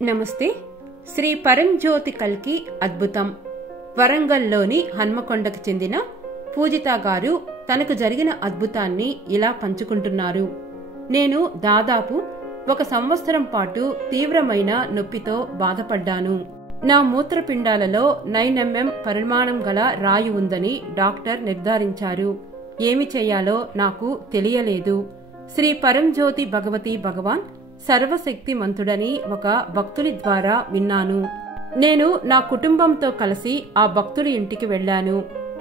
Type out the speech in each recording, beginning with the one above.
నమస్తే. శ్రీ పరంజ్యోతి కల్కి అద్భుతం. వరంగల్లోని హన్మకొండకు చెందిన పూజిత గారు తనకు జరిగిన అద్భుతాన్ని ఇలా పంచుకుంటున్నారు. నేను దాదాపు 1 సంవత్సరం పాటు తీవ్రమైన నొప్పితో బాధపడ్డాను. నా మూత్రపిండాలలో 9 mm పరిమాణం గల రాయి ఉందని డాక్టర్ నిర్ధారించారు. ఏమి చెయ్యాలో నాకు తెలియలేదు. శ్రీ పరంజ్యోతి భగవతి భగవాన్ సర్వశక్తిమంతుడని ఒక భక్తుని ద్వారా విన్నాను. నేను నా కుటుంబంతో కలిసి ఆ భక్తుడి ఇంటికి వెళ్లాను.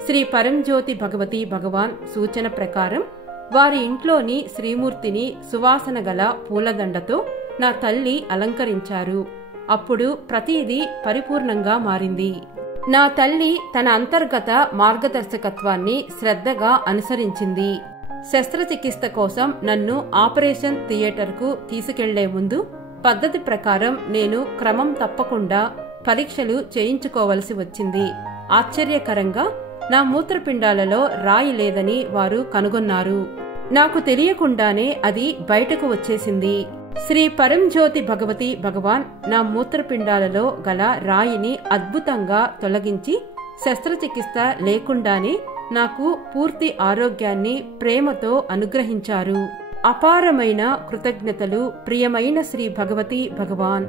శ్రీ పరంజ్యోతి భగవతి భగవాన్ సూచన ప్రకారం వారి ఇంట్లోని శ్రీమూర్తిని సువాసన గల పూలదండతో నా తల్లి అలంకరించారు. అప్పుడు ప్రతిదీ పరిపూర్ణంగా మారింది. నా తల్లి తన అంతర్గత మార్గదర్శకత్వాన్ని శ్రద్ధగా అనుసరించింది. శస్త్రచికిత్స కోసం నన్ను ఆపరేషన్ థియేటర్కు తీసుకెళ్లే ముందు పద్ధతి ప్రకారం నేను క్రమం తప్పకుండా పరీక్షలు చేయించుకోవలసి వచ్చింది. ఆశ్చర్యకరంగా నా మూత్రపిండాలలో రాయి లేదని వారు కనుగొన్నారు. నాకు తెలియకుండానే అది బయటకు వచ్చేసింది. శ్రీ పరంజ్యోతి భగవతి భగవాన్ నా మూత్రపిండాలలో గల రాయిని అద్భుతంగా తొలగించి శస్త్రచికిత్స లేకుండానే నాకు పూర్తి ఆరోగ్యాన్ని ప్రేమతో అనుగ్రహించారు. అపారమైన కృతజ్ఞతలు ప్రియమైన శ్రీ భగవతి భగవాన్.